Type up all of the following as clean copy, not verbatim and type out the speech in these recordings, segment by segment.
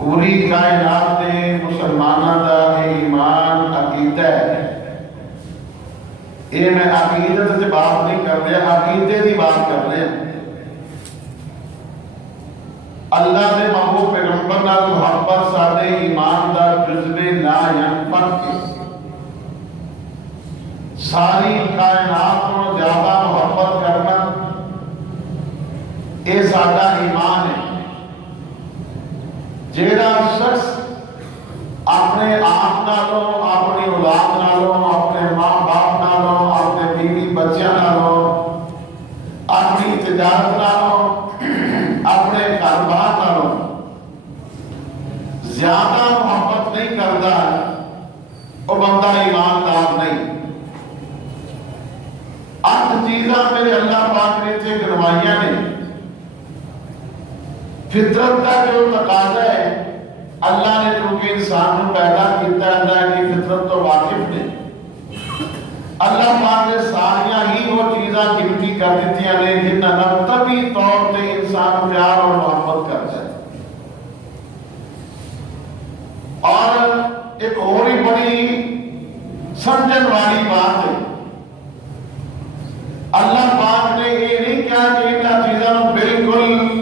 پوری کائنات دے مسلمانوں دا ایمان عقیدہ ہے۔ یہ میں عقیدت سے بات نہیں کر رہا، عقیدے کی بات کر رہے ہیں۔ اللہ دے محبوب پیغمبر نال محبت سارے ایمان دا جزوے لا ینفک کے ساری کائنات کو زیادہ محبت کرنا یہ سارا ایمان ہے۔ جیڑا شخص اپنے آپ نالوں، اپنی اولاد نالوں، اپنے ماں باپ نالوں، اپنے بیوی بچیاں نالوں، اپنی تجارت نالوں، اپنے کاروبار نالوں زیادہ محبت نہیں کرتا، وہ بندہ ایماندار نہیں۔ 8 چیزاں میرے اللہ پاک نے سے گنوائیاں نے۔ فطرت کا جو تقاضا ہے، اللہ نے کیونکہ انسان کو پیدا کیتا ہے، اللہ کی فطرت تو واقف نے۔ اللہ پاک نے ساریاں ہی وہ چیزاں گنتی کر دیتی ہیں جنہاں نال طبی طور پہ انسان پیار اور محبت کرتا ہے۔ اور ایک اور ہی بڑی سمجھن والی بات ہے، اللہ پاک نے یہ نہیں کہا کہ انہاں چیزاں بالکل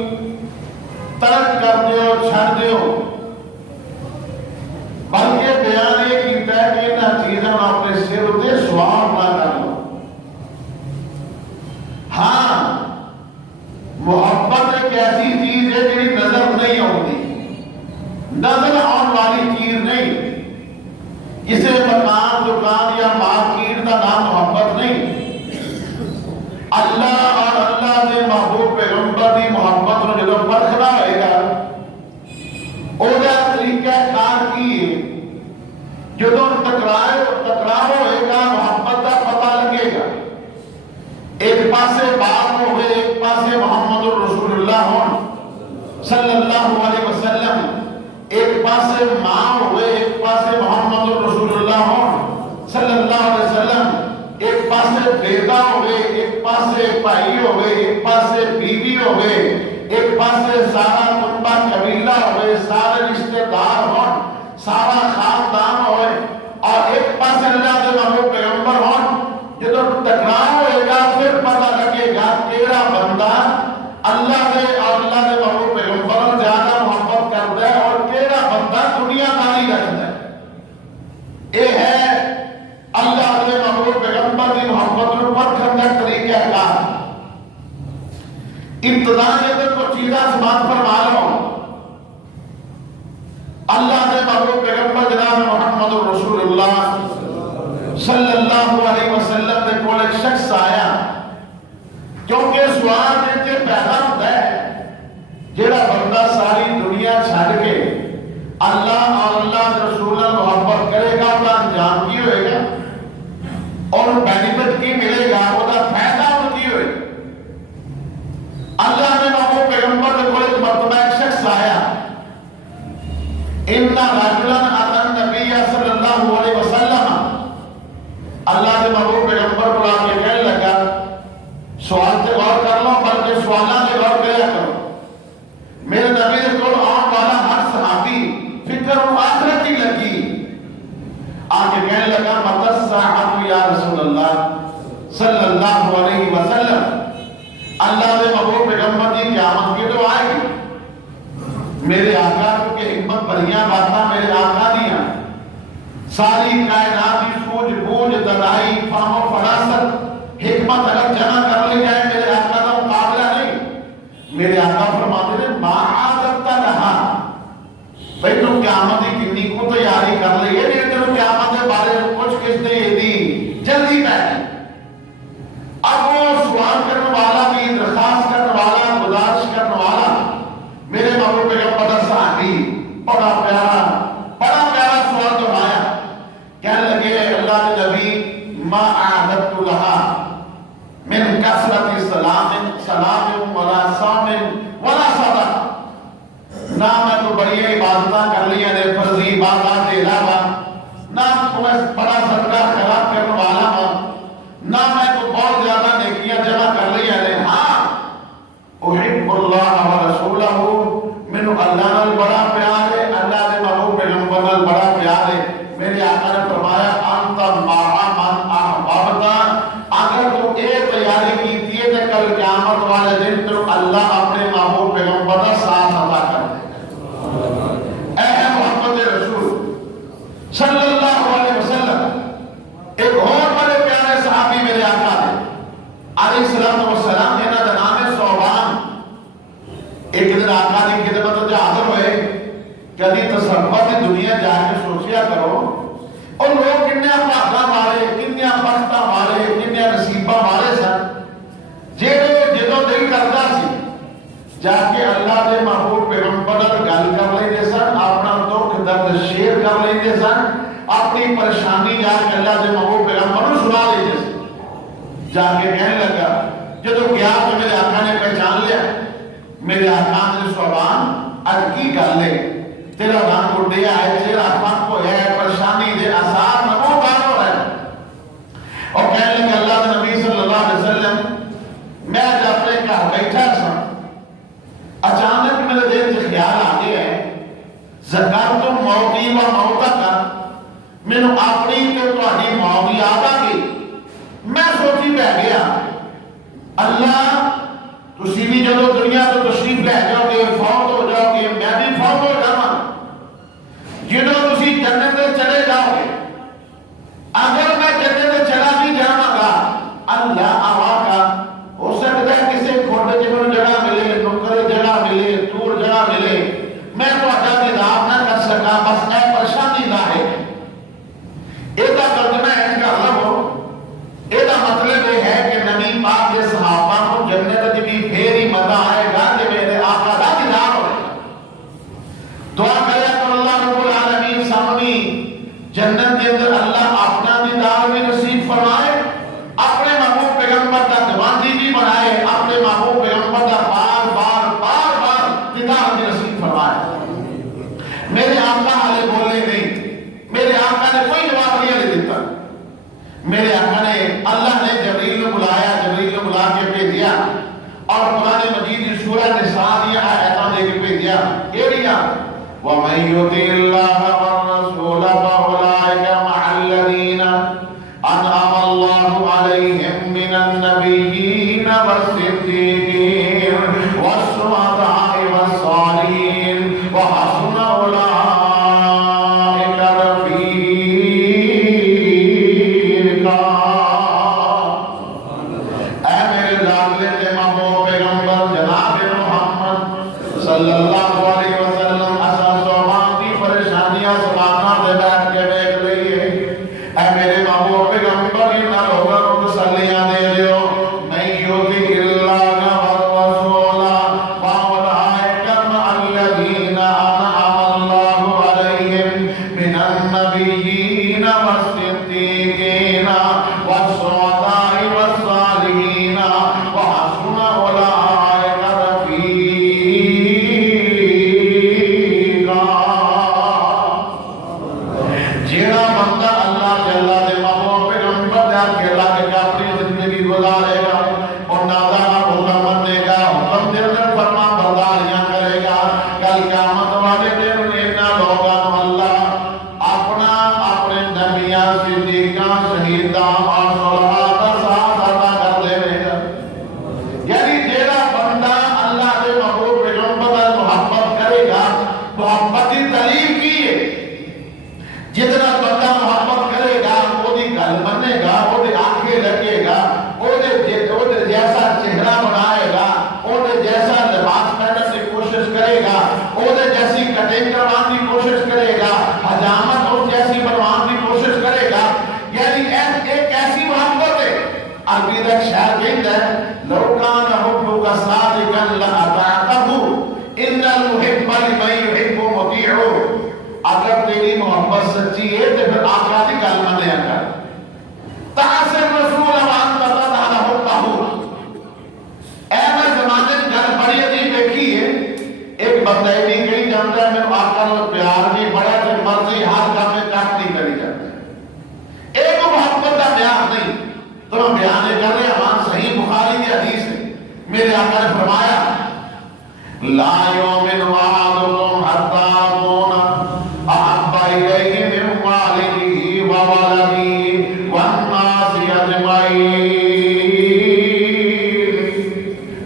ترک کر دیو، چھڑ دیو، بلکہ بیان یہ کیتا ہے کہ انہاں چیزاں اپنے سر تے سوار نہ کر لو۔ ہاں، محبت ایک ایسی چیز ہے کہ نظر نہیں آتی، نظر آن والی چیز نہیں۔ اسے مکان، دکان یا مارکیٹ کا نام محبت نہیں۔ اللہ اور اللہ دے محبوب پیغمبر دی محبت نو جدوں پرکھنا ہوئے گا، او دا طریقہ کار کی ہے، جدوں ٹکراؤ ہوئے گا محبت دا پتہ لگے گا۔ ایک پاسے باپ ہوئے، ایک پاسے محمد رسول اللہ ہون صلی اللہ علیہ وسلم، ایک پاسے ماں ہوئے، ایک پاسے محمد رسول اللہ ہون صلی اللہ علیہ وسلم، ایک پاسے بیٹا ہوئے، ایک پاسے بھائی ہوئے، ایک پاسے بیوی ہوئے، ایک پاسے سارا کنبہ قبیلہ ہوئے، سارے رشتہ دار ہون، سارا خاندان ہوئے، اور ایک پاسے اللہ دے محبوب پیغمبر ہون۔ جدو ٹکراؤ ہوئے گا پھر پتہ لگے گا تیرا بندہ اللہ دے اور اللہ دے محبوب پیغمبر زیادہ محبت کرتا ہے اور تیرا بندہ دنیا داری رکھتا ہے۔ یہ ہے اللہ دے محبوب پیغمبر دی محبت نو پرکھن دا طریقہ کار۔ ابتدا میں کو چیزاں سماعت فرما لو۔ اللہ دے محبوب پیغمبر جناب محمد رسول اللہ صلی اللہ علیہ وسلم دے کول ایک شخص آیا، کیونکہ سوال دے پیدا ہوتا ہے جیڑا بندہ ساری دنیا چھڑ کے اللہ اور اللہ کے رسول اللہ محبت کرے گا، وہ انجام کی ہوئے گا اور بینیفٹ کی ملے گا، وہ فائدہ ان کی ہوئے گا۔ اللہ نے محبوب پیغمبر کے کول ایک مرتبہ ایک شخص آیا، ان رجلا اتى النبي صلی اللہ علیہ وسلم، اللہ کے محبوب پیغمبر کو آ کے کہنے لگا، سوال سے غور کر لو بلکہ سوالاں سے غور کریا کرو۔ میرے نبی نے کول آن والا ہر صحابی فکر و آخرت کی لگی، آ کے کہنے لگا متی الساعۃ یا رسول اللہ صلی اللہ علیہ وسلم، اللہ کے محبوب پیغمبر کی قیامت کی تو آئے گی۔ میرے آقا کی حکمت بھریاں باتاں میرے آقا دیا، ساری کائنات کی سوجھ بوجھ دلائی فہم و فراست حکمت اگر جمع کر لی جائے میرے آقا کا مقابلہ نہیں۔ میرے آقا فرماتے ہیں ما عادت لہا، بھئی تو قیامت کی کنی کو تیاری کر لی ہے، لیکن تو قیامت کے بارے میں کچھ کس نے دی جلدی پہنی۔ اب وہ سوال کرنے والا بھی، درخواست کرنے والا، گزارش کرنے والا میرے محبوب پیغمبر صحابی بڑا پیارا سوال دہرایا، کہنے لگے اللہ کے نبی ما اعددت لها من کثرت سلام ولا صام ولا صدقہ، نہ میں تو بڑی عبادتاں کر لیا نے فرضی عبادات کے علاوہ، نہ میں بڑا صدقہ خیرات کرنے والا ہوں، نہ میں تو بہت زیادہ نیکیاں جمع کر لیا نے۔ ہاں احب اللہ ورسولہ، مینوں اللہ نال بڑا پیار ہے، کدی تصور کی دنیا جا کے سوچیا کرو اور لوگ کنیا بھاگا والے کنیا بختہ والے کنیا نصیبہ والے سن جیڑے جدوں دل کرتا سی جا کے اللہ دے محبوب پیغمبر گل کر لیندے سن اپنا دکھ درد شیئر کر لیندے سن اپنی پریشانی جا کے اللہ دے محبوب پیغمبر نوں سنا لیندے سن جا کے کہنے لگا جدوں گیا تو میرے آقا نے پہچان لیا میرے آقا نے سوال اج کی گل ہے تیرا رنگ اڈیا ہے چہرہ پک ہویا ہے پریشانی دے آثار نمو بار ہو رہے ہیں اور کہنے لگا اللہ کے نبی صلی اللہ علیہ وسلم میں جب اپنے گھر بیٹھا سا اچانک میرے دل سے خیال آ گیا ہے زکات تو موتی و موتا کا میں نے اپنی تے تہاڈی موت یاد آ گئی میں سوچی بہ گیا اللہ تسی بھی جدو دنیا تو تشریف لے جاؤ گے فوت ہو جاؤ گے میں بھی فوت ہو جاواں جدو تسی جنت میں چلے جاؤ گے اگر میں جنت میں چلا بھی جاواں گا اللہ آوا کا ہو سکتا ہے کسی کھوٹے جنوں جگہ ملے نکرے جگہ ملے دور جگہ ملے میں تہاڈا دیدار نہ کر سکا بس اے پریشانی نہ ہے ایدہ ترجمہ ہے ان کا لفظ ایدہ مطلب یہ ہے کہ نبی پاک کے صحابہ کو جنت بھی پھر ہی مزہ آئے گا کہ میرے آقا دا دیدار ہوئے دعا کرے تو اللہ رب العالمین سامنی جنت کے اندر اللہ اپنا دیدار بھی نصیب فرمائے اپنے محبوب پیغمبر کا دیوانگی بھی بنائے اپنے محبوب پیغمبر کا بار بار بار بار دیدار بھی نصیب فرمائے میرے آقا حالے بولنے نہیں میرے آقا نے کوئی جواب نہیں دیتا میرے آقا نے اللہ نے جبریل کو بلایا جبریل کو بلا کے بھیجا اور قرآن مجید کی سورہ نساء دی آیتاں دے کے بھیجا کیڑیاں وَمَن يُطِعِ اللَّهَ وَالرَّسُولَ فَأُولَٰئِكَ مَعَ الَّذِينَ أَنْعَمَ اللَّهُ عَلَيْهِم مِّنَ النَّبِيِّينَ وَالصِّدِّيقِينَ وَالشُّهَدَاءِ وَالصَّالِحِينَ وَحَسُنَ أُولَٰئِكَ رَفِيقًا اے میرے لاڈلے تے محبوب پیغمبر جناب محمد صلی اللہ علیہ وسلم سلانا دے بیٹھ کے دیکھ لئیے اے میرے محبوب پیغمبر انہا لوگوں کو تسلیاں دے دیو من یطع اللہ والرسول فاولئک مع الذین انعم اللہ علیہم من النبیین والصدیقین والشہداء والصالحین وحسن اولئک رفیقا جیڑا بندہ اللہ کے اللہ دے محبوب پیغمبر دے کے اللہ کے اپنی زندگی گزارے گا اور نادانا حکم مانے گا حکم دے اندر فرما برداریاں کرے گا کل قیامت والے دن اینا لوگاں اللہ اپنا اپنے نبیاں صدیقاں شہیداں اور صلحاء کا ساتھ ادا کر دے گا یعنی جیڑا بندہ اللہ کے محبوب پیغمبر دے محبت کرے گا محبت کی دلیل کی ہے جتنا بندہ محبت کرے گا وہ دی گل بنے گا وہ دی آنکھیں لگے گا وہ دے جیسا چہرہ بنائے گا وہ دے جیسا لباس پہننے کی کوشش کرے گا وہ دے جیسی کٹنگ کروانے کی کوشش کرے گا حجامت اور جیسی بنوانے کی کوشش کرے گا یعنی ایک ایسی محبت ہے عربی کا شعر کہتا ہے لو کان حبک صادقا لأطعته ان المحب لمن يحب مطیع اگر تیری محبت سچی ہے تو پھر آقا دی گل منیا کر تعصر رسول وان تطلع حبہ اے میں زمانے کی گل بڑی عجیب دیکھی ہے ایک بندہ نہیں کہیں جانتا ہے میں آقا نے پیار نہیں بڑا کہ مرضی ہر کام میں کٹ نہیں کری جاتا ایک محبت کا بیان نہیں تو میں بیان کر رہے ہمان صحیح بخاری کی حدیث ہے میرے آقا نے فرمایا لا یومن وعادکم حتی اکون احب الیہ من والدہ وولدہ والناس اجمعین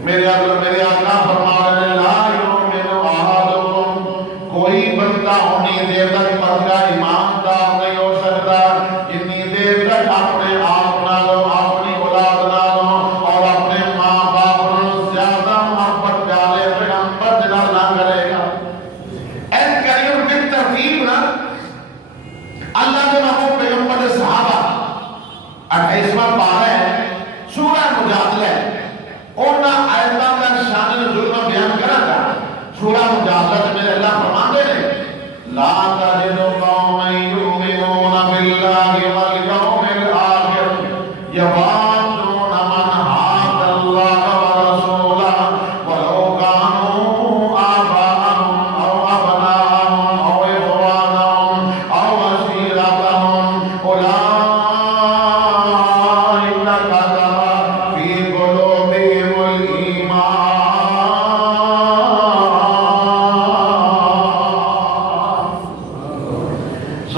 میرے آقا فرما رہے ہیں لا یومن وعادکم کوئی بندہ ہونی دیر تک پتہ ایماندار نہیں ہو سکتا جتنی دیر تک اپنے آپ نالو اپنی اولاد نالو اور اپنے ماں باپ نالو زیادہ محبت پیارے پیغمبر نہ کرے گا این کریم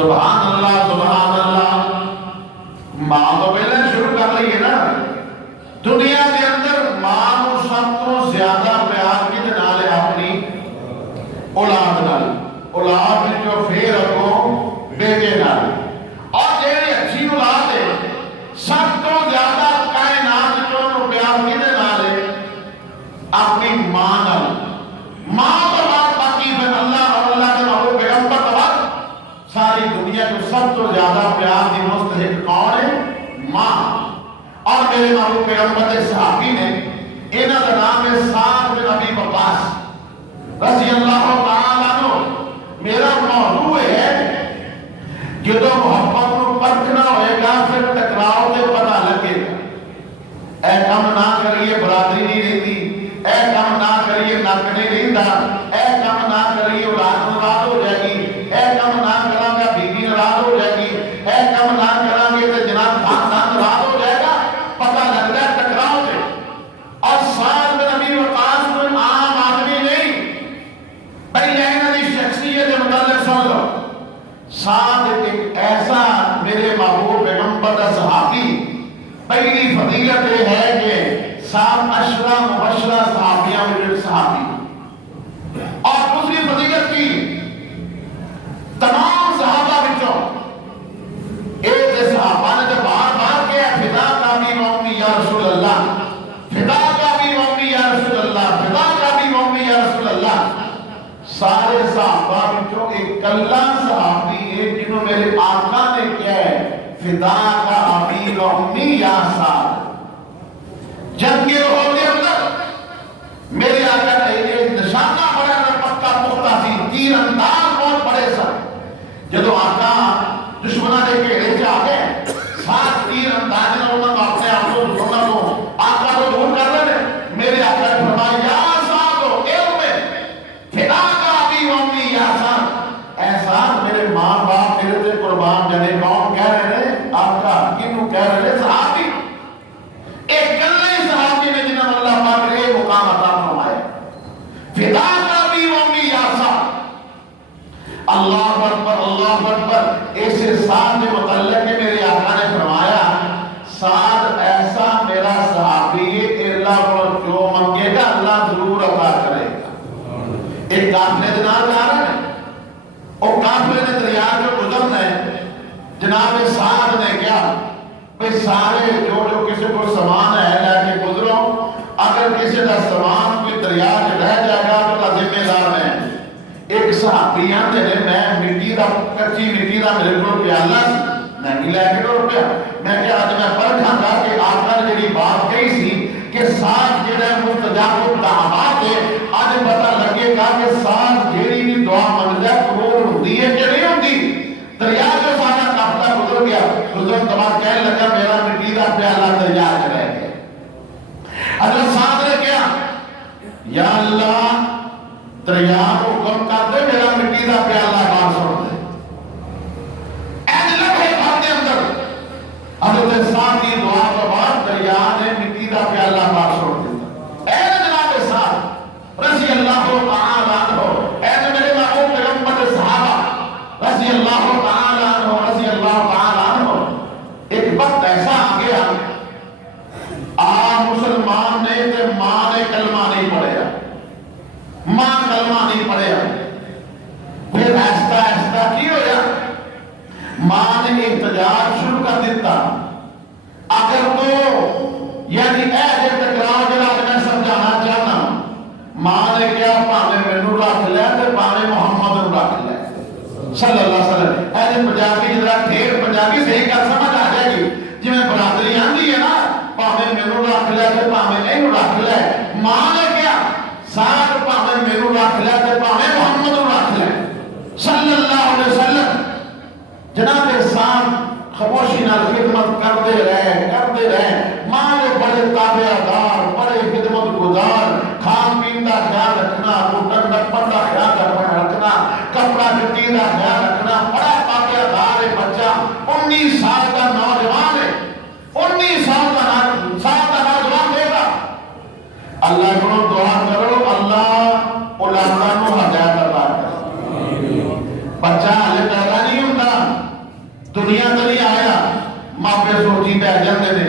سبحان اللہ سبحان اللہ. ماں تو پہلے شروع کر لیے نا. دنیا کے اندر ماں کو سب تو زیادہ پیار کی نال ہے اپنی اولاد نال. اولاد جو پھر اگوں بیٹے نال. اور جیڑی اچھی اولاد ہے سب تو زیادہ کائنات جو پیار کی نال ہے اپنی ماں نال. ماں تو بعد باقی پھر اللہ اور اللہ کے محبوب پیغمبر کے بعد ساری دنیا کو سب تو زیادہ پیار کی مستحق کون ہے؟ ماں. اور میرے محبوب پیغمبر کے صحابی نے انہاں دا نام ہے سعد بن ابی وقاص رضی اللہ تعالیٰ عنہ. میرا موضوع ہے جدو محبت کو پرکھنا ہوئے گا پھر ٹکراؤ کے پتہ لگے گا. اے کم نہ کریے برادری نہیں رہتی، اے کم نہ کریے نک نہیں رہتا، اے کم نہ کریے اولاد ناراض ہو جائے گی، اے کم نہ کریں گے بیوی ناراض ہو جائے گی، اے کم نہ کریں گے تو جناب خاندان ناراض ہو جائے گا. پتہ لگتا ہے ٹکراؤ سے. اور سعد بن ابی وقاص کوئی عام آدمی نہیں. پہلے انہوں نے شخصیت متعلق سن لو. سعد ایک ایسا میرے محبوب پیغمبر کا صحابی. پہلی فضیلت یہ ہے کہ سات عشرہ مبشرہ صحابیاں میں صحابی. اور دوسری فضیلت کی تمام صحابہ بچوں ایک صحابہ نے جب بار بار کیا فدا کا بھی مومی یا رسول اللہ، فدا کا بھی مومی یا رسول اللہ، فدا کا بھی مومی یا رسول اللہ. سارے صحابہ بچوں ایک کلہ صحابی ہے جنہوں میرے آقا نے کیا ہے فدا کا ابی مومی یا سعد. جنگ کے روح کے اندر میرے آقا نے ایک نشانہ بڑا پکا پختہ سی تیر انداز بہت بڑے سا. جدو آقا دشمنہ دے کے گھیرے سے آگے ساتھ تیر انداز نے انہوں نے اپنے آپ کو دشمنہ کو آقا کو دور کر لینے. میرے آقا نے فرمایا یا سعدو علم فدا کا ابی مومی یا سعد. اے سعد میرے ماں باپ میرے تے قربان جانے. کون کہہ رہے ہیں؟ آقا. کینوں کہہ رہے ہیں؟ صحابی. ایک کلے صحابی نے جنہوں اللہ پاک نے مقام عطا فرمایا فدا کا ابی مومی یا سعد. اللہ اکبر اللہ اکبر. ایسے سعد کے متعلق میرے آقا نے فرمایا سعد ایسا میرا صحابی ہے اللہ کو جو منگے گا اللہ ضرور عطا کرے گا. ایک قافلے دنال جا رہا ہے اور قافلے نے دریا جو گزرنا ہے. جناب سعد نے کیا بھئی سارے جو کسی کو سامان ہے لے کے گزرو. اگر کسی کا سامان کوئی دریا سے رہ جائے گا تو ذمہ دار میں. ایک صحابی آندے نے میں مٹی دا کچی مٹی دا میرے کو پیالہ میں نہیں لے کے ٹر پیا. میں کہ آج میں پرکھاں گا کہ آقا نے جڑی بات کہی سی کہ ساتھ جڑا مستجاب الدعوات ہے آج پتہ لگے گا کہ ساتھ جڑی بھی دعا منگتا قبول ہوتی ہے کہ نہیں ہوتی. دریا جو سارا قافلہ گزر گیا. حضرت تمام کہنے لگا میرا مٹی دا پیالہ دریا سے رہ گیا. حضرت سعد نے کیا یا اللہ دریا کو کم کر دے میرا مٹی دا پیالہ باہر چھوڑ دے. این لمحے بھر کے اندر حضرت سعد کی دعا کے بعد دریا نے مٹی دا پیالہ باہر چھوڑ دیا. اے جناب سعد رضی اللہ تعالیٰ عنہ، اے میرے محبوب پیغمبر صحابہ رضی اللہ تعالیٰ عنہ رضی اللہ تعالیٰ عنہ. ایک وقت ایسا آ گیا مسلمان نے تے ماں نے کلمہ نہیں پڑھیا. ماں کلمہ نہیں پڑھیا. پھر ایسا ایسا کی ہویا ماں نے احتجاج شروع کر دیتا. اگر تو یعنی ایسے ٹکراؤ جڑا میں سمجھانا چاہنا ماں نے کیا پاوے مینوں رکھ لے تے پاوے محمد نوں رکھ لے صلی اللہ علیہ وسلم. ایسے پنجابی جڑا ٹھیک پنجابی صحیح کر سمجھ آ جائے گی. جویں برادری آندی ہے نا پاوے مینوں رکھ لے تے پاوے اینوں رکھ لے. ماں نے کیا ساتھ پاوے مینوں رکھ لے تے پاوے محمد نوں رکھ لے صلی اللہ علیہ وسلم. جناب ساتھ خاموشی نال خدمت کرتے رہے. ماں نے بڑے تابعدار بڑے خدمت گزار. کھان پین کا خیال رکھنا، اٹھن ڈپن کا خیال رکھنا، کپڑا جتی کا خیال رکھنا. بڑا تابعدار ہے بچہ. 19 سال کا نوجوان ہے. 19 سال کا نوجوان بیٹا. اللہ کو دعا کرو اللہ اولاداں نوں ہدایت عطا کرے. بچہ ہلے پیدا نہیں ہوندا بڑے سوچی پہ جاندے نے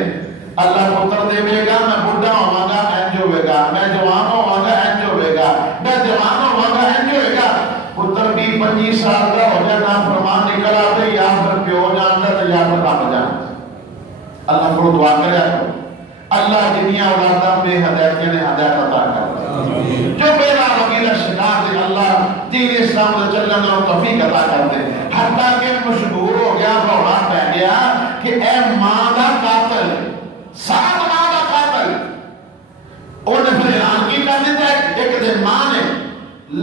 اللہ پتر دے گا میں بڑھا ہوا گا انج ہوئے گا میں جوان ہوا گا انج ہوئے گا میں جوان ہوا گا انج ہوئے گا پتر 20-25 سال کا ہو جائے نافرمان نکل آتے یا پھر پیو جانتا تو یا پھر رب جانتا اللہ کو دعا کرے اللہ جنیا اولادہ بے ہدایت نے ہدایت عطا کر جو بے راہگی شکار دے اللہ دین اسلام دے چلنے اور توفیق عطا کر دے حتیٰ کہ مشہور ہو گیا روڑا پہ گیا کہ اے ماں دا قاتل 7 ماں دا قاتل انہیں پھر اعلان کی کر دیتا ہے ایک دن ماں نے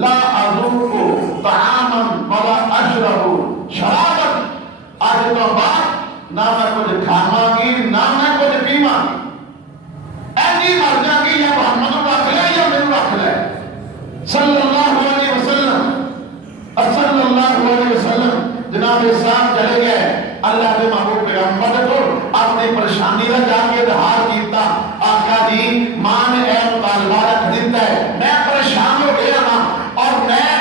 لا اذوقو طعاما ولا اشربو شرابا آج تو بعد نہ میں کچھ کھانا گی نہ میں کچھ پیما ایسی مرجع کی یا محمد رکھ لے یا میرے رکھ لے صلی اللہ علیہ وسلم صلی اللہ علیہ وسلم جناب اسلام چلے گئے اللہ کے محبوب پیغمبر کو اپنی پریشانی کا جا کے اظہار کیتا آقا جی ماں نے اے مطالبہ رکھ دیتا ہے میں پریشان ہو گیا نا اور میں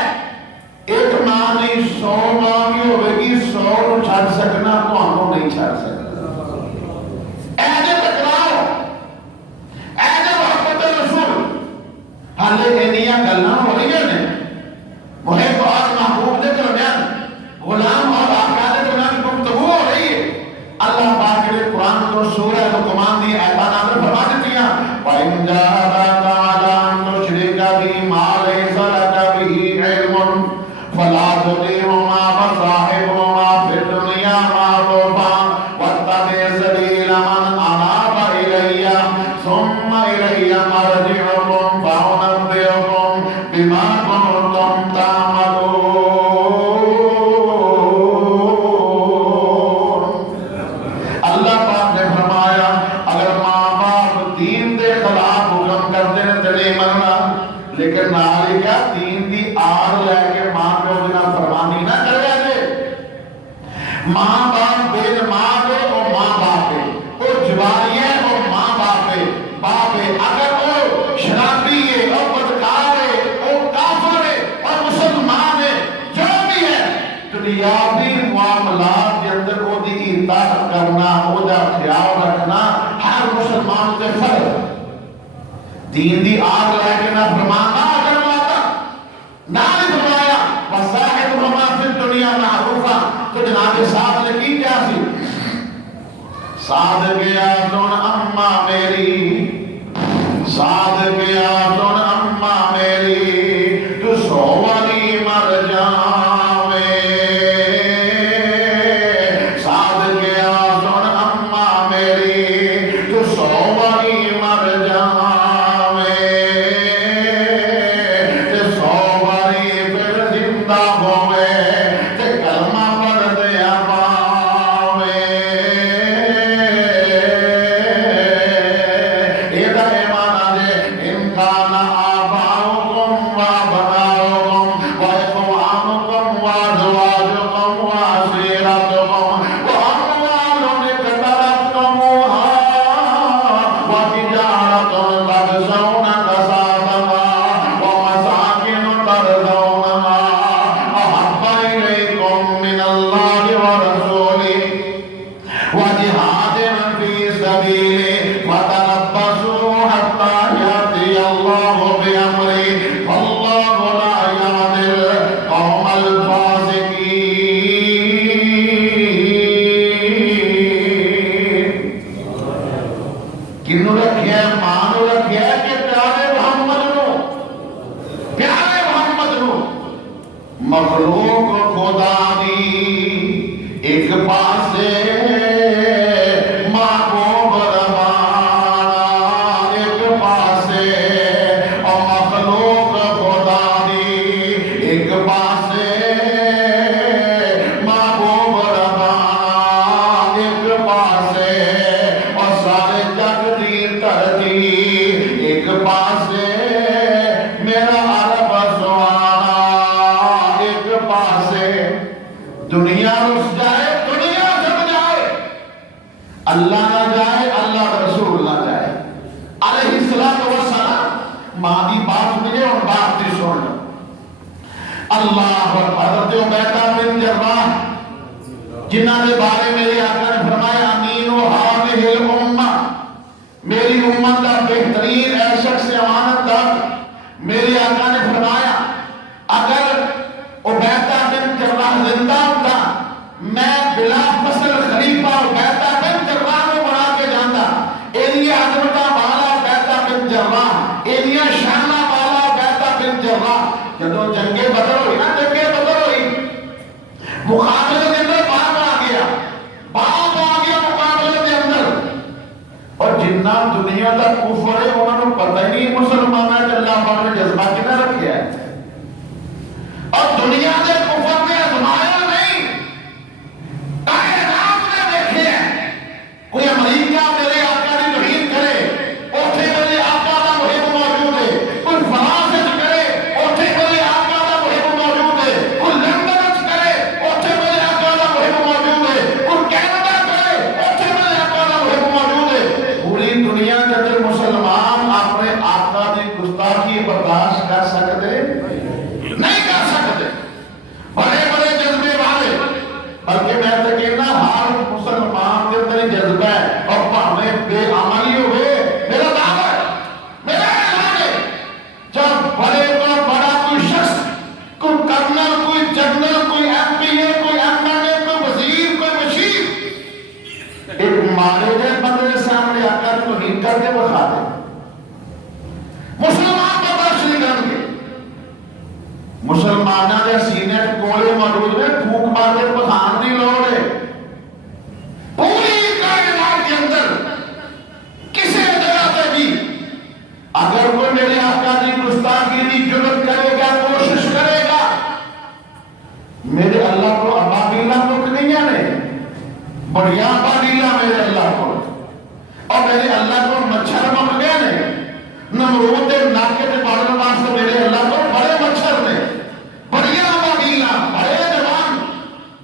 ایک ماں نہیں 100 ماں بھی ہوئے گی 100 کو چھڑ سکنا تو ہم کو نہیں چھڑ سکنا حالے اینیاں گلنا ہو رہی ہیں محب اور محبوب دے درمیان غلام اور آقا دے درمیان گفتگو ہو رہی ہے اللہ پاک نے قرآن کو سورہ لقمان دی آیات نازل فرما دیتی ہیں وَإِن جَاهَدَاكَ عَلَىٰ أَن تُشْرِكَ بِي مَا لَيْسَ لَكَ بِهِ عِلْمٌ فَلَا تُطِعْهُمَا وَصَاحِبْهُمَا فِي الدُّنْيَا مَعْرُوفًا وَاتَّبِعْ سَبِيلَ مَنْ أَنَابَ إِلَيَّ ثُمَّ إِلَيَّ مَرْجِعُكُمْ فَأُنَبِّئُكُم بِمَا كُنتُمْ تَعْمَلُونَ اللہ پاک نے فرمایا اگر ماں باپ دین دے خلاف حکم کرتے ہیں تو نہیں مننا لیکن نال کیا دین دی آڑ لے کے ماں پیو دی نافرمانی نہ کرے دے ماں باپ بے نماز ہے اور ماں باپ ہے اور جواری ہے اور ماں باپ ہے باپ ہے اگر وہ شرابی ہے اور بدکار ہے اور کافر ہے اور مسلمان ہے جو بھی ہے دنیاوی معاملات کے اندر وہ دی اطاعت کرنا وہ دا خیال رکھنا ہر مسلمان سے فرض دین دی آگ لے کے نہ فرمانا کرواتا نہ فرمایا وصاحبهما فی الدنیا معروفا تو جناب صاحب نے کی کیا سی ساتھ گیا سن اماں میری ساتھ گیا سن اماں میری تو 100 والی مر جاوے ساتھ گیا سن اماں میری تو 100 والی مر جاوے تے 100 والی پھر زندہ ہوئے تے کلمہ پڑھ دیا پاوے ایدہ ایمانہ دے امکان آباؤکم و بناؤکم و اخوانکم و ازواجکم و عشیرتکم و اموال اقترفتموها و تجارت تخشون کسادها و مساکن ترضونها احب الیکم من اللہ و رسولہ وجہاد فی سبیلہ فتربصوا حتی یأتی اللہ بأمرہ واللہ لا یهدی القوم الفاسقین کنو رکھیا ہے مانو رکھیا ہے کہ پیارے محمد نو مخلوق خدا دی ایک پاسے محبوب روانا ایک پاسے اور مخلوق خدا دی ایک پاسے محبوب روانا ایک پاسے اور سارے جگ دی دھرتی ایک پاسے میرا عرب سوانا ایک پاسے دنیا رس جائے دنیا جب جائے اللہ نہ جائے اللہ رسول نہ جائے علیہ السلام ماں دی بات مجھے اور بات دی سن اللہ حضرت عبیدہ بن جراح جنہاں نے بارے میرے آقا نے فرمایا امین و هذه الامہ، میری امت کا بہترین اے شخص امانت دار، میرے آقا نے فرمایا اگر عبیدہ بن جراح زندہ ہوتا میں بلا فصل خلیفہ عبیدہ بن جراح کو بنا کے جانا، ایلیا عظمتہ والا عبیدہ بن جراح، ایلیا شانہ والا عبیدہ بن جراح۔ جدو جنگے بدر ہوئی نا، جنگے بدر ہوئی، مقابلے کے اندر باپ آ گیا مقابلے کے اندر، اور جنہ دنیا کا کفر ہے انہوں نے پتہ ہی نہیں مسلمانہ کہ اللہ پاک نے جذبہ کنا رکھیا ہے، اور دنیا کے کفر نے ازمایا نہیں، کائنات نے دیکھے ہیں۔ کوئی امریکہ میرے آقا کی توہین کرے اوتھے میرے آقا کا محب موجود ہے، کوئی فرانس کرے اوتھے میرے آقا کا محب موجود ہے، کوئی لندن کرے اوتھے میرے آقا کا محب موجود ہے، کوئی کینیڈا کرے اوتھے میرے آقا کا محب موجود ہے۔ پوری دنیا کے اندر مسلمان اپنے آقا کی گستاخی برداشت کر سکتے نہیں کر سکتے، بڑے بڑے جذبے والے، بلکہ میں تو کہنا ہر مسلمان کے اندر جذبہ ہے، اور پاویں بے عملی ہوئے میرا دعویٰ ہے، میرا اعلان ہے، جب بڑے تو بڑا کوئی شخص، کوئی کرنل، کوئی جنرل، کوئی ایم پی اے، کوئی ایم این اے، کوئی وزیر، کوئی مشیر ایک مارے گئے بندے کے سامنے آ کر توہین کر کے بخا دے، مسلمان برداشت نہیں کریں گے۔ مسلمانہ دے سینے کولے موجود میں پھونک مار کے بخان نہیں لوڑ ہے۔ پوری کائنات کے اندر کسی جگہ پہ بھی اگر کوئی میرے آقا کی گستاخی کی جرات کرے گا، کوشش کرے گا، میرے اللہ کو ابابیلہ ملک نہیں ہے، بڑیا ابابیلہ میرے اللہ کو، اور میرے اللہ کو مچھر مک گئے نے، نمرود دے ناکے تے پاڑن واسطے میرے اللہ کو بڑے مچھر نے، بڑیا ابابیلہ، بڑے جوان،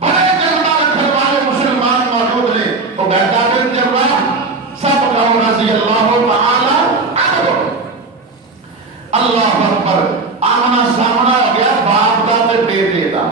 بڑے جذبہ رکھنے والے مسلمان موجود نے۔ عبیدہ بن جراح سب کہو رضی اللہ تعالی عنہ۔ اللہ اکبر، آمنا سامنا ہو گیا باپ دا تے بیٹے دا،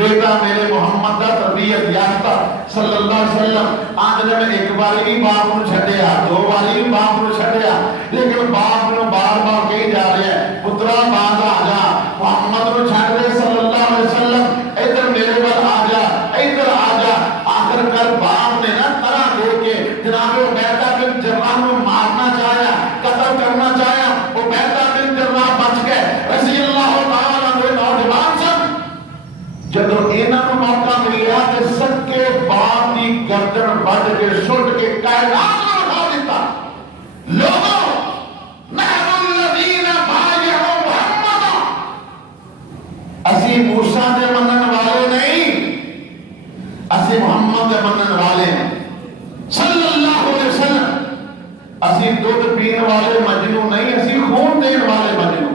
بیٹا میرے محمد دا تربیت یافتہ صلی اللہ علیہ وسلم، آج نے ایک باری بھی باپ نے چھڑیا، دو باری بھی باپ نے چھڑیا، لیکن باپ نے بار بار کہی جا رہے ہیں پترا باز آ جا، محمد نے چھڑ رہے صلی اللہ علیہ وسلم، ادھر میرے بل آ جا، ادھر آ جا۔ آخر کر باپ نے نا طرح دے کے جناب عبیدہ بن جراح کو مارنا چاہیا، قتل کرنا چاہیا، عبیدہ بن جراح بچ گئے رضی اللہ تعالیٰ عنہ۔ نوجوان سن جب انہاں کو موقع ملیا تے سکے باپ کی گردن بڑھ کے سٹ کے کائنات کو اٹھا دیتا۔ لوگوں نحن الذین بایعوا محمدا، اسی موسیٰ دے منن والے نہیں، اسی محمد دے منن والے ہیں صلی اللہ علیہ وسلم۔ اسی دودھ پین والے مجنو نہیں، اسی خون دین والے مجنو۔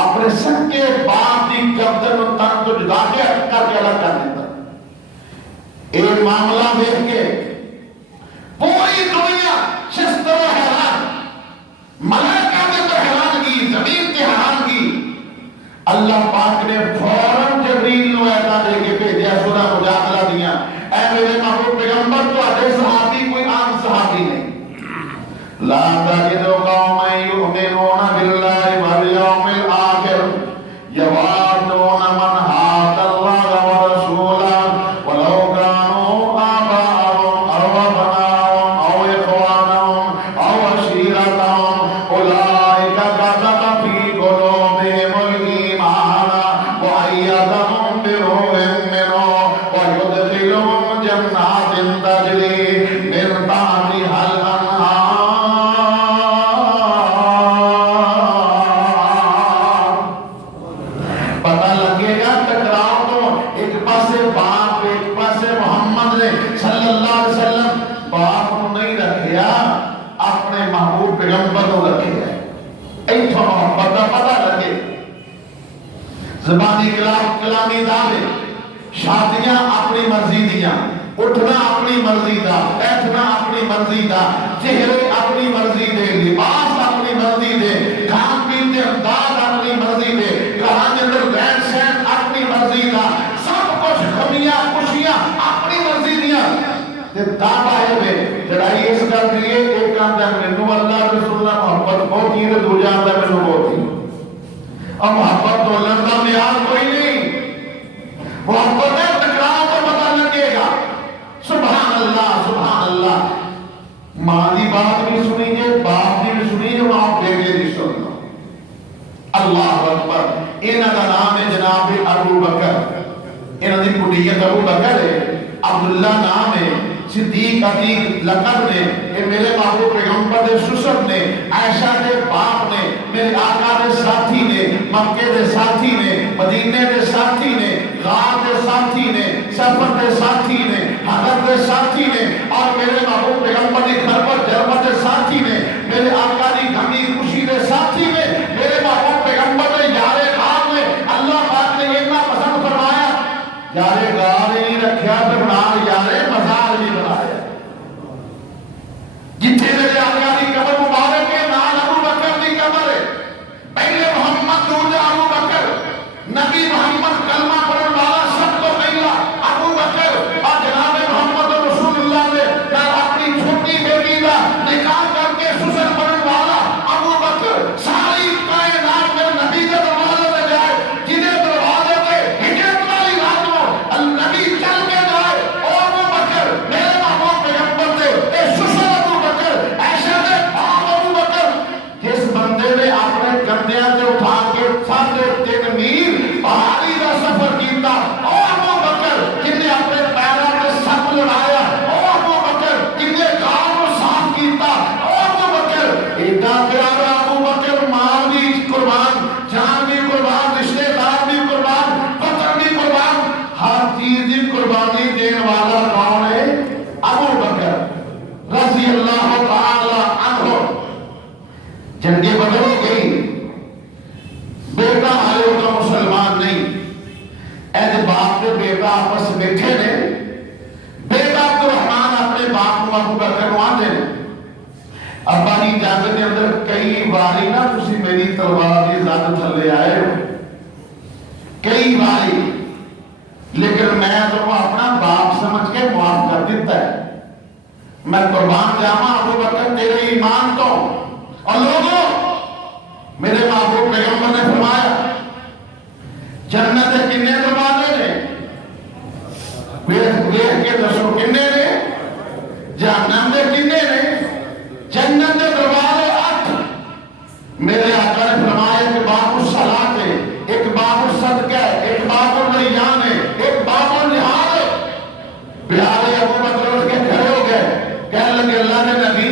اپنے سکے باپ کی گردن و تن تو جدا کے کر کے الگ کر دیتا۔ ایک معاملہ دیکھ کے پوری دنیا شستر و حیران، ملائکہ نے تو حیران کی، زمین کے حیران کی۔ اللہ پاک نے فوراً جبریل نو ایسا دے کے بھیجا، سورہ مجادلہ دیا، اے میرے محبوب پیغمبر تو اڈے صحابی کوئی عام صحابی نہیں۔ لا تجد قوما يؤمنون بالله واليوم الآخر يوادون من حاد الله ورسوله ولو كانوا آباءهم أو أبناءهم أو إخوانهم أو عشيرتهم أولئك كتب في قلوبهم الإيمان وأيدهم بروح منه ويدخلهم جنات تجري من تحتها الأنهار۔ زبانی کلامی دعوے، شادیاں اپنی مرضی دیا، اٹھنا اپنی مرضی دا، بیٹھنا اپنی مرضی دا، چہرے اپنی مرضی دے، لباس اپنی مرضی دے، کھان پین کے انداز اپنی مرضی دے، گھراں دے اندر رہن سہن اپنی مرضی دا، سب کچھ خمیاں خوشیاں اپنی مرضی دیا۔ دعویٰ ہے جڑائی اس کا دیئے ایک آندہ منو اللہ رسول اللہ محبت بہت ہی دو جاندہ منو بہت ہی اور محبت تو لندہ میار کوئی نہیں محبت ہے تکراؤ کو پتہ لگے گا سبحان اللہ ماں دی بات بھی سنیں گے باپ بھی سنیں گے وہاں بیٹے بھی سننا اللہ اکبر انہاں دا نام ہے جناب ابو بکر انہاں دی کڑیت ابو بکر ہے عبداللہ نام ہے صدیق عتیق لقب نے یہ میرے محبوب پیغمبر دے سسر نے عائشہ دے باپ نے میرے آقا دے ساتھی نے مکے دے ساتھی نے مدینے دے ساتھی نے غار دے ساتھی نے سفر دے ساتھی نے حضر دے ساتھی نے اور میرے محبوب پیغمبر دی خربت جربت دے ساتھی نے میرے آقا دی غمی خوشی دے ساتھی نے میرے محبوب پیغمبر دے یارے غار نے اللہ پاک نے اتنا پسند فرمایا یارے غار نہیں رکھیا تو بنا یارے مزار بھی بنایا جتنے میرے آقا دی قبر مبارک ہے نال ابو بکر دی قبر ہے پہلے محمد دور ابو بکر نبی محمد کلمہ پڑھنے والا سب کو پہلا ابو بکر اور جناب محمد رسول اللہ نے اپنی چھوٹی بیٹی کا نکاح کر کے سسر پڑھنے والا ابو بکر ساری کائنات میں نبی کے دروازے میں جائے جنہیں دروازے پہ ہجرت والی رات میں النبی چل کے جائے او ابو بکر میرے محبوب پیغمبر دے اے سسر ابو بکر ایسے دے باپ ابو بکر جس بندے نے اپنے کندھیاں سے اٹھا کے 3.5 میل پہاڑی کا سفر کیتا او ابو بکر جن نے اپنے پیروں سے سب لڑایا او ابو بکر جن نے گاؤں کو صاف کیتا او ابو بکر ایڈا پیارا ابو بکر مال بھی قربان جان بھی قربان رشتے دار بھی قربان وطن بھی قربان ہر چیز کی قربانی دینے والا کون ہے ابو بکر رضی اللہ تعالی عنہ جنگ بدر گئی بیٹا آئے ہوتا مسلمان نہیں ایسے باپ نے بیٹا آپس بیٹھے نے بیٹا عبدالرحمن اپنے باپ کو ابو بکر کو آن دے ابا کی اجازت کے اندر کئی باری نہ تسی میری تلوار کی ذات تھلے آئے ہو کئی باری لیکن میں تمہیں اپنا باپ سمجھ کے معاف کر دیتا ہے میں قربان جاما ابو بکر تیرے ایمان تو اور لوگوں میرے محبوب پیغمبر نے فرمایا جنت کے کنے دروازے نے ویخ کے دسو کنے نے جہنم کے کنے نے جنت کے دروازے 8 میرے آقا نے فرمایا کہ باب الصلاۃ ہے ایک باب الصدقہ ہے ایک باب الریان ہے ایک باب الجہاد ہے پیارے ابو بکر اٹھ کے کھڑے ہو گئے کہنے لگے اللہ نے نبی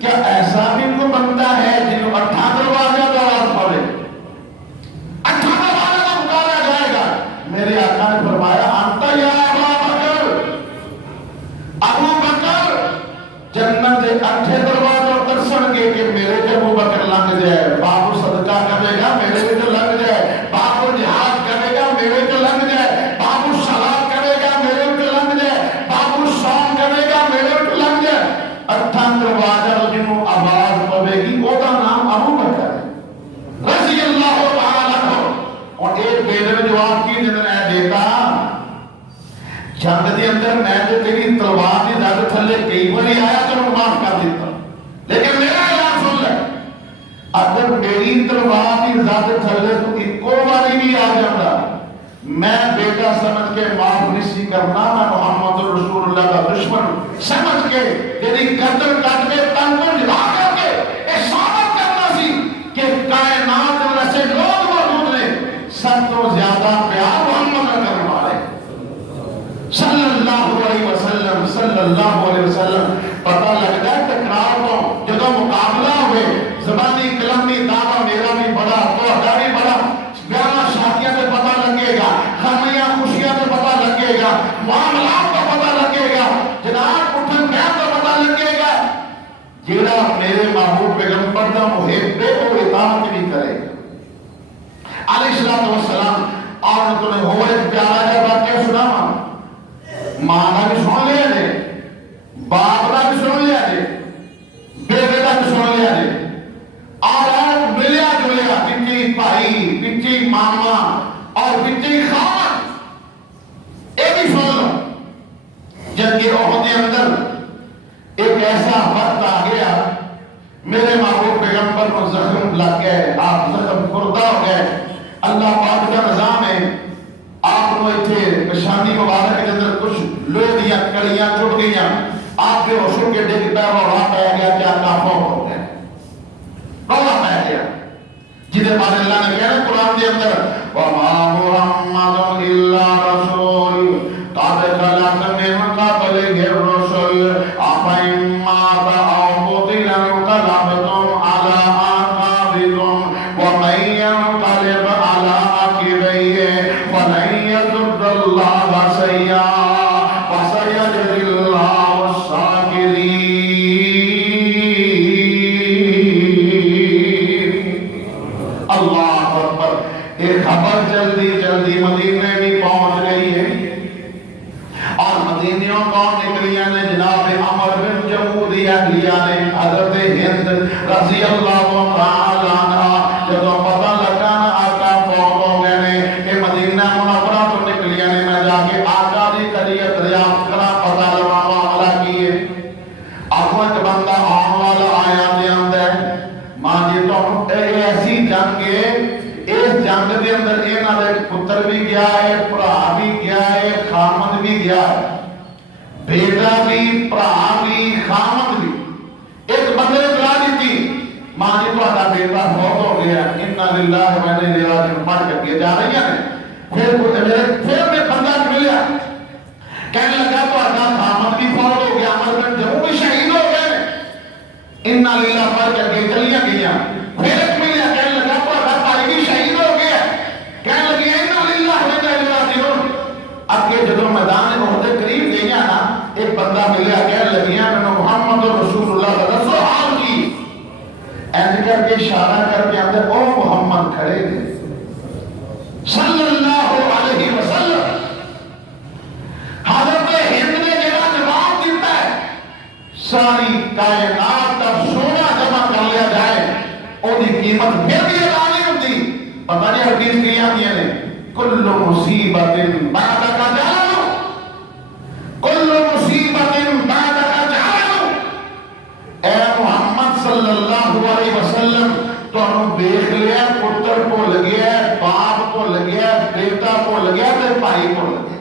کیا ایسا بھی کوئی بندہ ہے جن کو 8 دروازے دراز پڑے 8 دروازے کا پکارا جائے گا میرے آقا نے فرمایا انت یا ابو بکر جنت کے 8 دروازے ترسن گے کہ میرے کے ابو بکر لنگ جائے باب صدقہ کرے گا میرے کے لنگ جائے باب جہاد کرے گا میرے کے لنگ جائے باب صلاۃ کرے گا میرے کے لنگ جائے باب صوم کرے گا میرے کے لنگ جائے 8 دروازے جنہوں آواز پوے گی وہ کا نام ابو بکر ہے رضی اللہ تعالیٰ عنہ اور ایک بیٹے نے جواب کی جنہوں نے دیتا جنگ دے اندر میں تو تیری تلوار کی زیادہ تھلے کئی باری آیا تو میں معاف کر دیتا لیکن میرا اعلان سن لے اگر میری تلوار کی زیادہ تھلے تو ایک باری بھی آ جاتا میں بیٹا سمجھ کے معاف نہیں کرنا میں محمد رسول اللہ کا دشمن سمجھ کے تیری گردن کاٹ کے تن کو جلا کر کے ثابت کرنا سی کہ کائنات میں ایسے لوگ موجود ہیں سب تو زیادہ پیار محمد کا کرنے والے صلی اللہ علیہ وسلم پتہ لگتا ہے ٹکراؤ تو جدو مقابلہ ہوئے زبانی کلمی دعویٰ میرا بھی بڑا توہدہ بھی بڑا بیانہ شادیاں سے پتہ لگے گا خمیاں خوشیاں سے پتہ لگے گا معاملات کا پتہ لگے گا جناب اٹھن بیان کا پتہ لگے گا جیڑا میرے محبوب پیغمبر دا محب ہے وہ اطاعت بھی کرے گا علیہ السلام اور تو نے ہو ایک پیارا جب واقعہ سنا ماں کا بھی سن لیا جے باپ کا بھی سن لیا جے بیٹے کا بھی سن لیا جے اور ملیا جلیا بچی بھائی بچی ماما اور بچی خان یہ بھی سن لو جنگ احد کے اندر ایک ایسا وقت آ گیا میرے محبوب پیغمبر کو زخم لگ گئے، آپ زخم خوردہ ہو گئے۔ اللہ پاک کا نظام ہے، آپ کو اتنے پشانی مبارک کے اندر کچھ لوہ دیا کڑیاں چھٹ گئیاں، آپ کے ہوشوں کے ڈگ پہ رولا پہ گیا کہ آپ کا فوت ہو گئے، رولا پہ گیا، جنہیں بارے اللہ نے کہا قرآن کے اندر وَمَا مُحَمَّدٌ إِلَّا رَسُولٌ قَدْ خَلَتْ مِن قَبْلِهِ الرُّسُلُ أَفَإِن مَّاتَ أَوْ قُتِلَ انقلبتم عَلَىٰ أَعْقَابِكُمْ وَمَن يَنقلب عَلَىٰ عَقِبَيْهِ فَلَن يَضُرَّ اللَّهَ شَيْئًا وَسَيَجْزِي اللَّهُ الشَّاكِرِينَ۔ اللہ اکبر، ایک خبر جلدی جلدی مدینے میں پہنچ گئی ہے اور مدینیوں کون نکلیاں نے؟ جناب عمر بن جمودی اہلیہ نے، حضرت ہند رضی اللہ تعالی عنہ جب پتہ لگا نا آقا فوت ہو گئے نے کہ مدینہ منورہ تو نکلیاں نے، میں جا کے آقا دی طریقت ریاض کرا پتہ لگا معاملہ کیے۔ اب وہ ایک بندہ آن والا آیا دے اندر ماں جی تو ایسی جنگ ہے، اس جنگ دے اندر انہاں دے پتر بھی گیا ہے، بھرا بھی گیا ہے، خامد بھی گیا ہے، بیٹا بھی، بھرا بھی، خامد بھی۔ ایک بندے نے بلا دیتی ماں جی تہاڈا بیٹا فوت ہو گیا، انا للہ و انا الیہ راجعون پڑھ کے جا رہی ہیں۔ پھر میں بندہ ملیا کہنے لگا تہاڈا خامد بھی فوت ہو گیا، عمر بن جموع بھی شہید ہو گئے، انا للہ پڑھ کے چلیاں گئیاں۔ پھر ایک ملیا کہنے لگا تہاڈا بھائی بھی شہید ہو گیا، کہنے لگی انا للہ و انا الیہ راجعون۔ اگے جدوں میدان احد کے قریب گئیاں نا ایک بندہ ملیا کہنے لگیاں میں محمد رسول اللہ کا رسول حال کی، ایسے کر کے اشارہ کر کے اندر او محمد کھڑے تھے صلی اللہ علیہ وسلم۔ حضرت ہند نے جگہ جواب دیتا ہے ساری کائنات کا سونا جمع کر لیا جائے اور دی قیمت پھر بھی ادا نہیں ہوتی۔ پتہ نہیں حدیث کی آتی ہے کل مصیبت بعدک جالو، کل مصیبت بعدک جالو۔ اے محمد صلی اللہ علیہ وسلم تو انہوں دیکھ لیا پتر کو لگیا ہے، باپ کو لگیا ہے، بیٹا کو لگیا ہے، بھائی کو لگیا ہے،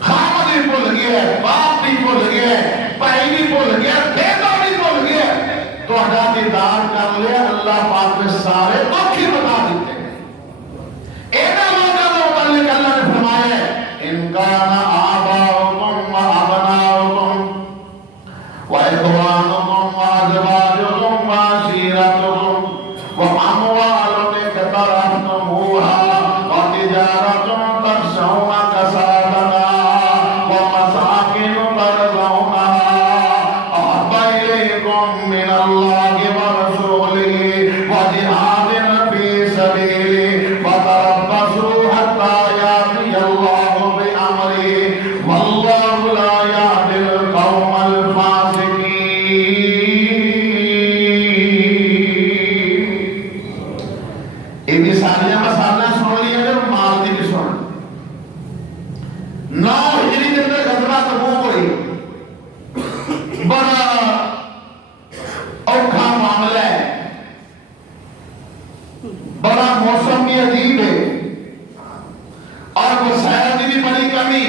خامد بھی کو لگیا ہے، باپ بھی کو لگیا ہے، بھائی بھی کو لگیا ہے، بیٹا بھی کو لگیا ہے، تو ادا دیدار کر لیا۔ اللہ پاک نے سارے دکھ ہی بتا دیتے ہیں۔ اینا لوگوں کا متعلق اللہ نے فرمایا ہے ان کان آباؤکم و ابناؤکم و اخوانکم و ازواجکم و عشیرتکم و اموال اقترفتموها و تجارت تخشون کسادها و مساکن ترضونها احب الیکم من اللہ و رسولہ و جہاد فی سبیلہ فتربصوا حتی یأتی اللہ بأمرہ واللہ لا یہدی القوم الفاسقین۔ یہ ساری مسائل سن لی اگر مال دی بھی سن۔ 9 ہجری کے اندر غزوہ تبوک ہوئی، بڑا اوکھا معاملہ ہے، بڑا موسم بھی عجیب ہے اور وسائل کی بھی بڑی کمی۔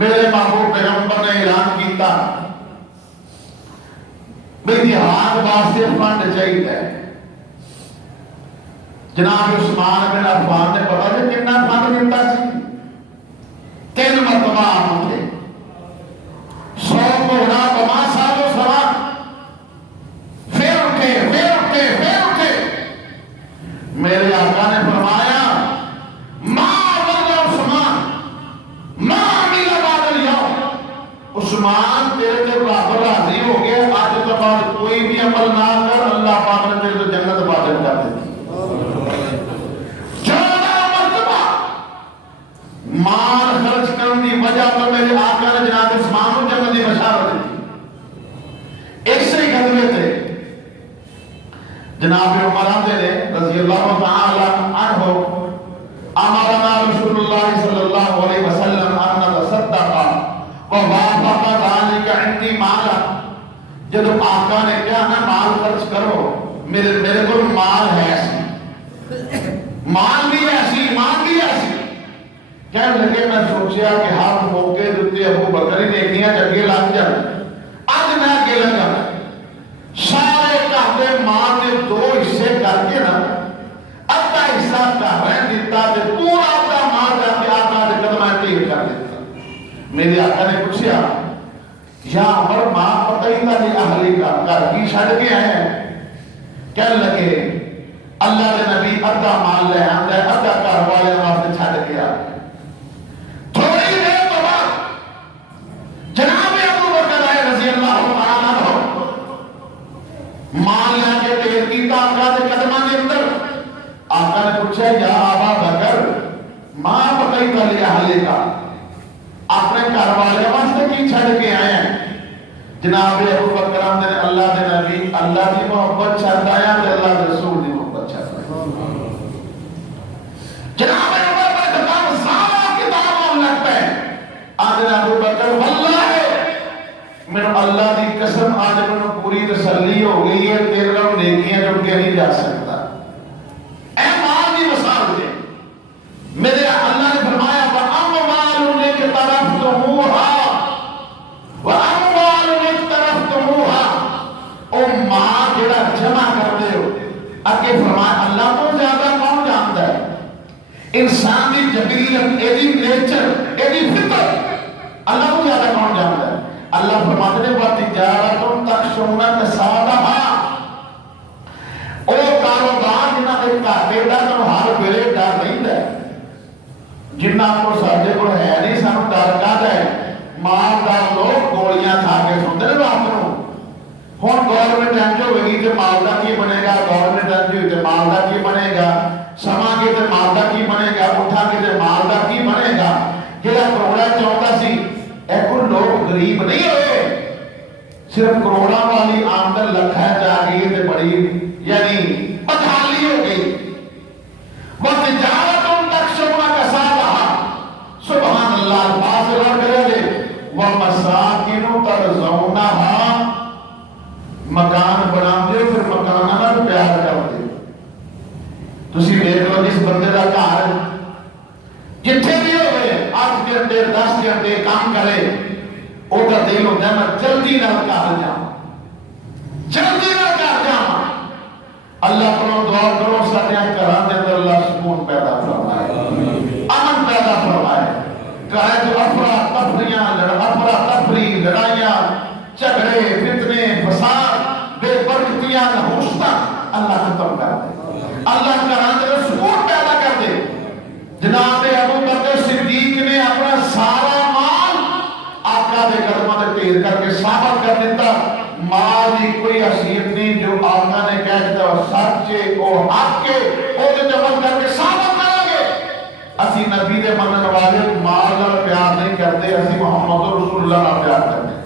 میرے محبوب پیغمبر نے اعلان کیتا بھئی جہاد واسطے فنڈ چاہیے۔ جناب عثمان بن عفان نے پتا کہ کتنا فنڈ ملتا سی؟ 3 مرتبہ ہوتے 100 گھوڑا کما سالو سوار، پھر اٹھے پھر اٹھے پھر اٹھے۔ میرے آقا نے فرمایا ما ورد عثمان ما عمل بعد اليوم، عثمان تیرے تے برابر راضی ہو گئے، آج تو بعد کوئی بھی عمل نہ کر، اللہ پاک نے تیرے تو جنت واجب کر دی۔ 14 مرتبہ مال خرچ کرنے کی وجہ پر میرے آقا نے جناب عثمان کو جنت کی بشارت دی۔ ایک سے غزوے تھے جناب عمر نے رضی اللہ تعالی عنہ امرنا رسول اللہ صلی اللہ علیہ وسلم ان نتصدق عندی مالا، جب آقا نے کہا نا مال خرچ کرو، میرے کو مال ہے ایسی، مال بھی ایسی، ایمان بھی ایسی. کہنے لگے میں سوچیا کہ ہر موقع دیتے ابو بکر نے نیکیاں جگہ لگ جائے، اج میں اگے لگا سارے گھر دے مال دے 2 حصے کر کے نا ادھا حصہ گھر رہن دیتا تے پورا ادھا مال جا کے آقا دے قدماں ٹھیک کر دیتا. میرے آقا نے پوچھا یا عمر ماں پتہ ہی تھا نہیں اہلی کا گھر کی چھڑ کے آئے ہیں؟ کہنے لگے اللہ کے نبی ادھا مال لے آندا ہے، ادھا گھر والے واسطے چھڑ کے آ گئے. تھوڑی دیر تو بعد جناب ابو بکر آئے رضی اللہ تعالیٰ عنہ، مال لے کے تیر کیتا آقا دے قدماں دے اندر. آقا نے پوچھا یا ابا بکر ماں پتہ ہی تھا نہیں اہلی کا، اپنے گھر والے واسطے کی چھڑ کے آئے ہیں؟ جناب ابو بکر نے اللہ دے نبی اللہ دی محبت چھڑ آیا تے اللہ دے رسول دی محبت چھڑ آیا. جناب ابو بکر خطاب سارا کتاب لگتا ہے. آج ابو بکر واللہ میں اللہ دی قسم آج میں پوری تسلی ہو گئی ہے تیرے نیکیاں جو کہ نہیں جا سکتا. اے مال دی مثال دے میرے اللہ نے فرمایا وَأَمْوَالٌ اقْتَرَفْتُمُوهَا وَأَمْوَالٌ اقْتَرَفْتُمُوهَا. او مال جڑا جمع کرتے ہو اگے فرمایا اللہ تو زیادہ کون جانتا ہے انسان دی جبریت ایدی نیچر ایدی فطر اللہ تو زیادہ کون جانتا ہے. اللہ فرماتے ہیں وَتِجَارَةٌ تَخْشَوْنَ كَسَادَهَا. او کاروبار جنہ دے گھاٹے دا تو ہر ویلے ڈر نہیں ہے، جنہ کو سارے کو ہے نہیں سانو ڈر کا ہے. مالدار لوگ گولیاں کھا کے سنتے ہیں رات کو. ہوں گورنمنٹ انج ہوئے گی تو مال کا کی بنے گا، گورنمنٹ انج ہوئی تو مال کا کی بنے گا، سما کے تو مال کا کی بنے گا، اٹھا کے تو مال کا کی بنے گا. جہاں کروڑا چاہتا سی ایک لوگ غریب نہیں ہوئے، صرف کروڑا والی آمدن لکھا جا گئی تو بڑی یعنی بدحالی ہو گئی. وَتِجَارَةٌ تَخْشَوْنَ كَسَادَهَا. سبحان اللہ الفاظ اور کرے گے وَمَسَاكِنُ تَرْضَوْنَهَا. مکان بنا دے پھر مکانہ نہ پیار کر دے. تسی دیکھ لو جس بندے کا گھر جتھے بھی ہوئے 8 گھنٹے 10 گھنٹے کام کرے وہ کا دل ہوتا ہے میں جلدی نہ گھر جاؤں، جلدی نہ گھر جاؤں. اللہ کو دعا کرو سارے گھراں دے اندر اللہ سکون پیدا فرمائے، امن پیدا فرمائے. گھر جو افراتفری لڑائیاں جھگڑے فتنے فساد بے برکتیاں نحوستاں اللہ ختم کر دے، اللہ گھراں دے سکون پیدا کر دے. جناب ابو بکر صدیق نے اپنا سارا مال آقا دے قدموں تے ٹھیر کر کے ثابت کر دیتا مال کی کوئی حیثیت نہیں. جو آقا نے کہہ دیتا سچ ہے وہ حق ہے وہ تے عمل کر کے ثابت کریں گے. اسی نبی دے منن والے مال نال پیار نہیں کرتے، اسی محمد رسول اللہ نال پیار کرتے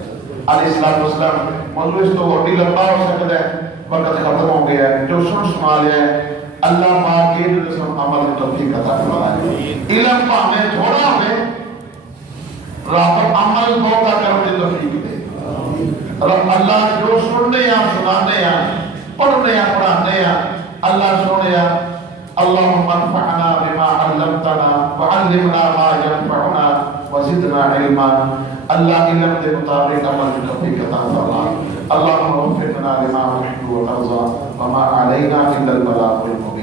علیہ الصلوۃ والسلام. موضوع اس تو بڑی لمبا ہو سکتا ہے، وقت ختم ہو گیا ہے. جو سنا لیا ہے اللہ پاک کے جسم عمل توفیق عطا فرمائے. علم پاویں تھوڑا ہوے رب عمل بہت کرنے کی توفیق دے. رب اللہ جو سننے یا سنانے یا پڑھنے یا پڑھانے یا اللہ سونے یا اللهم انفعنا بما علمتنا وعلمنا ما ينفعنا وزدنا علما. اللہ علم کے مطابق عمل کی توفیق عطا فرما. اللهم وفقنا لما تحب وترضى وما علينا الا البلاغ المبين.